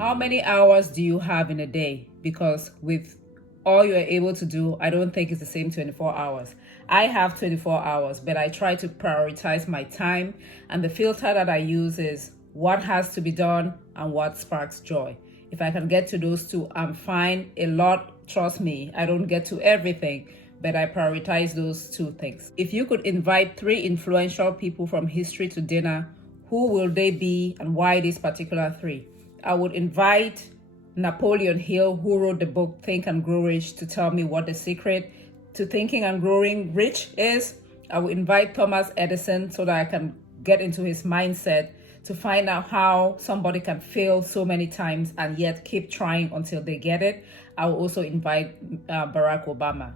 How many hours do you have in a day? Because with all you're able to do, I don't think it's the same 24 hours. I have 24 hours, but I try to prioritize my time. And the filter that I use is what has to be done and what sparks joy. If I can get to those two, I'm fine. A lot, trust me, I don't get to everything, but I prioritize those two things. If you could invite 3 influential people from history to dinner, who will they be and why these particular 3? I would invite Napoleon Hill, who wrote the book Think and Grow Rich, to tell me what the secret to thinking and growing rich is. I would invite Thomas Edison so that I can get into his mindset to find out how somebody can fail so many times and yet keep trying until they get it. I will also invite Barack Obama,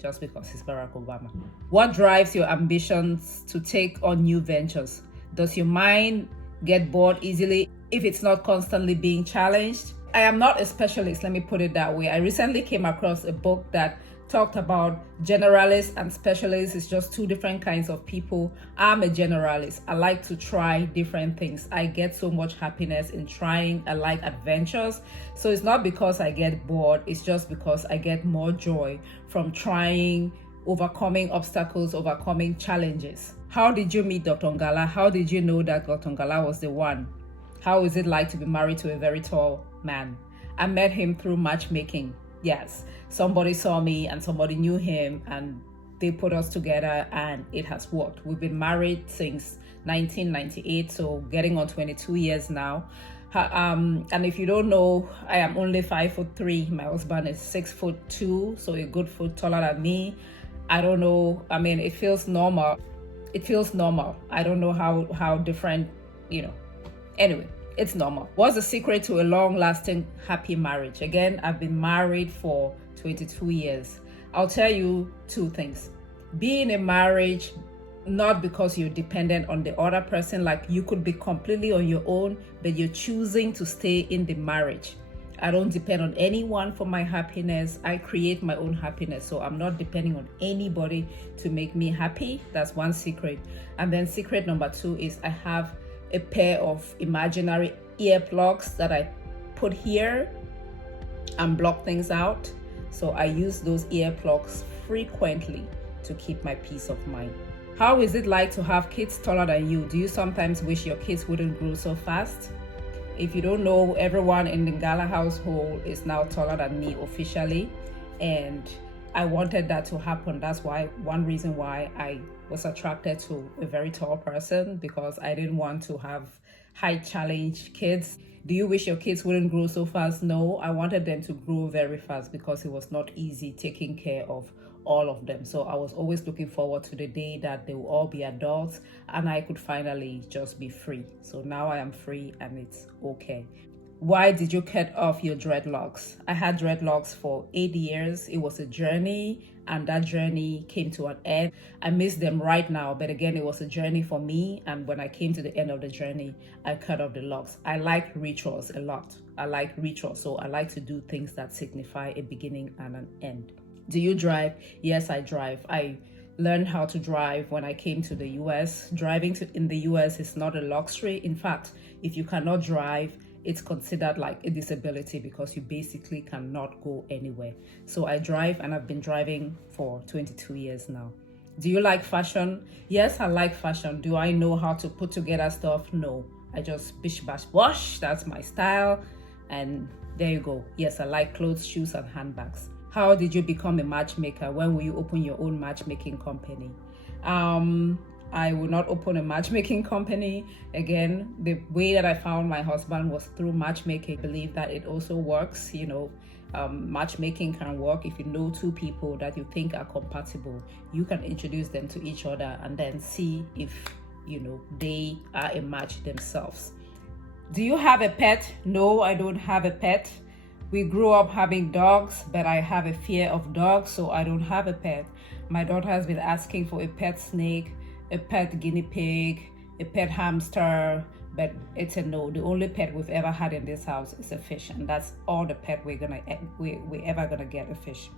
just because he's Barack Obama. What drives your ambitions to take on new ventures? Does your mind get bored easily if it's not constantly being challenged? I am not a specialist, let me put it that way. I recently came across a book that talked about generalists and specialists. It's just 2 different kinds of people. I'm a generalist. I like to try different things. I get so much happiness in trying. I like adventures. So it's not because I get bored, it's just because I get more joy from trying, overcoming obstacles, overcoming challenges. How did you meet Dr. Ngala? How did you know that Dr. Ngala was the one? How is it like to be married to a very tall man? I met him through matchmaking. Yes, somebody saw me and somebody knew him and they put us together and it has worked. We've been married since 1998, so getting on 22 years now. And if you don't know, I am only 5'3". My husband is 6'2", so a good foot taller than me. I don't know. I mean, it feels normal. It feels normal. I don't know how different, Anyway, it's normal. What's the secret to a long-lasting, happy marriage? Again, I've been married for 22 years. I'll tell you 2 things. Be in a marriage not because you're dependent on the other person, like you could be completely on your own, but you're choosing to stay in the marriage. I don't depend on anyone for my happiness. I create my own happiness. So I'm not depending on anybody to make me happy. That's one secret. And then secret number 2 is I have a pair of imaginary earplugs that I put here and block things out. So I use those earplugs frequently to keep my peace of mind. How is it like to have kids taller than you? Do you sometimes wish your kids wouldn't grow so fast? If you don't know, everyone in the Ngala household is now taller than me officially, and I wanted that to happen. That's one reason why I was attracted to a very tall person, because I didn't want to have height challenge kids. Do you wish your kids wouldn't grow so fast? No, I wanted them to grow very fast because it was not easy taking care of all of them. So I was always looking forward to the day that they will all be adults and I could finally just be free. So now I am free and it's okay. Why did you cut off your dreadlocks? I had dreadlocks for 8 years. It was a journey, and that journey came to an end. I miss them right now, but again, it was a journey for me. And when I came to the end of the journey, I cut off the locks. I like rituals a lot. So I like to do things that signify a beginning and an end. Do you drive? Yes, I drive. I learned how to drive when I came to the US. Driving in the US is not a luxury. In fact, if you cannot drive, it's considered like a disability because you basically cannot go anywhere. So I drive, and I've been driving for 22 years now. Do you like fashion? Yes, I like fashion. Do I know how to put together stuff? No. I just bish bash bosh. That's my style. And there you go. Yes, I like clothes, shoes, and handbags. How did you become a matchmaker? When will you open your own matchmaking company? I will not open a matchmaking company. Again, the way that I found my husband was through matchmaking. I believe that it also works. Matchmaking can work if you know 2 people that you think are compatible. You can introduce them to each other and then see if, they are a match themselves. Do you have a pet? No, I don't have a pet. We grew up having dogs, but I have a fear of dogs, so I don't have a pet. My daughter has been asking for a pet snake, a pet guinea pig, a pet hamster, but it's a no. The only pet we've ever had in this house is a fish, and that's all the pet we're ever gonna get, a fish.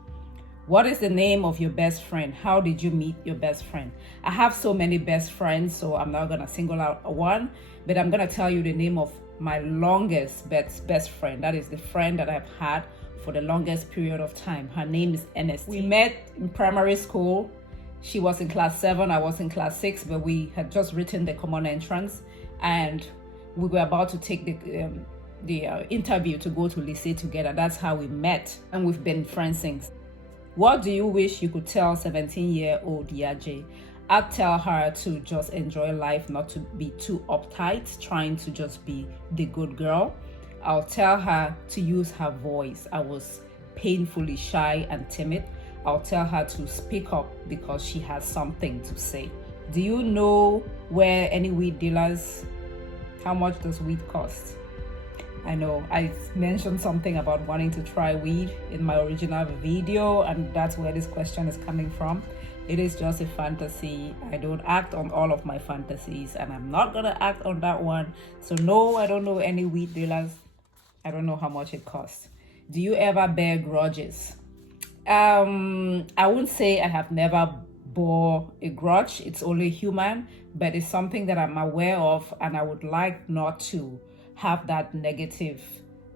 What is the name of your best friend? How did you meet your best friend? I have so many best friends, so I'm not gonna single out one, but I'm gonna tell you the name of my longest best friend. That is the friend that I've had for the longest period of time. Her name is Ernest. We met in primary school. She was in class 7, I was in class 6, but we had just written the common entrance and we were about to take the interview to go to lycée together. That's how we met, and we've been friends since. What do you wish you could tell 17-year-old YAJE? I'd tell her to just enjoy life, not to be too uptight, trying to just be the good girl. I'll tell her to use her voice. I was painfully shy and timid. I'll tell her to speak up because she has something to say. Do you know where any weed dealers? How much does weed cost? I know I mentioned something about wanting to try weed in my original video, and that's where this question is coming from. It is just a fantasy. I don't act on all of my fantasies, and I'm not gonna act on that one. So no, I don't know any weed dealers. I don't know how much it costs. Do you ever bear grudges? I wouldn't say I have never bore a grudge. It's only human, but it's something that I'm aware of, and I would like not to have that negative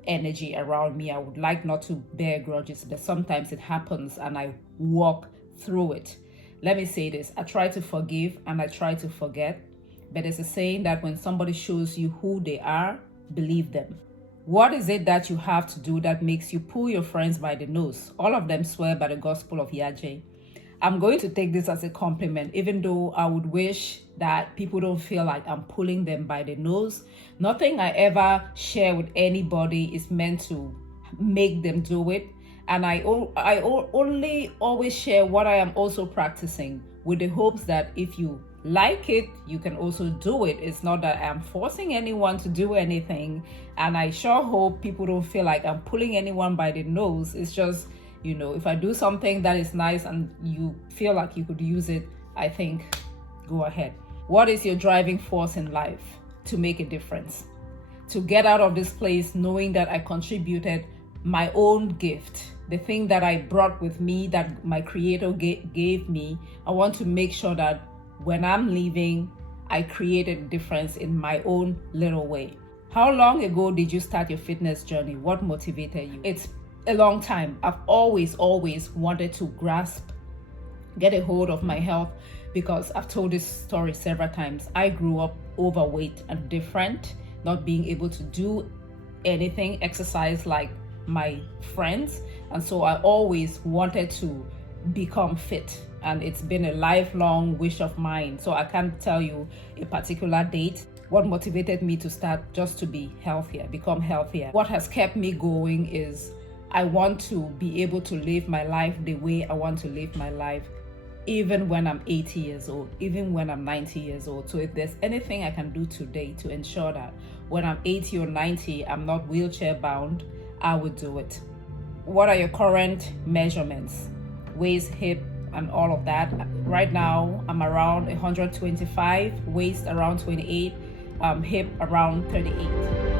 energy around me. I would like not to bear grudges, but sometimes it happens and I walk through it. Let me say this: I try to forgive and I try to forget, but there's a saying that when somebody shows you who they are, believe them. What is it that you have to do that makes you pull your friends by the nose? All of them swear by the gospel of YAJE. I'm going to take this as a compliment, even though I would wish that people don't feel like I'm pulling them by the nose. Nothing I ever share with anybody is meant to make them do it. And I only always share what I am also practicing, with the hopes that if you like it, you can also do it. It's not that I'm forcing anyone to do anything. And I sure hope people don't feel like I'm pulling anyone by the nose. It's just, you know, if I do something that is nice and you feel like you could use it, I think go ahead. What is your driving force in life to make a difference? To get out of this place knowing that I contributed my own gift, the thing that I brought with me, that my creator gave me. I want to make sure that when I'm leaving, I created a difference in my own little way. How long ago did you start your fitness journey? What motivated you? It's a long time. I've always wanted to get a hold of my health, because I've told this story several times. I grew up overweight and different, not being able to do anything, exercise like my friends. And so I always wanted to become fit, and it's been a lifelong wish of mine. So I can't tell you a particular date. What motivated me to start? Just to be healthier, become healthier. What has kept me going is I want to be able to live my life the way I want to live my life, even when I'm 80 years old, even when I'm 90 years old. So if there's anything I can do today to ensure that when I'm 80 or 90, I'm not wheelchair bound, I would do it. What are your current measurements? Waist, hip, and all of that. Right now, I'm around 125, waist around 28, hip around 38.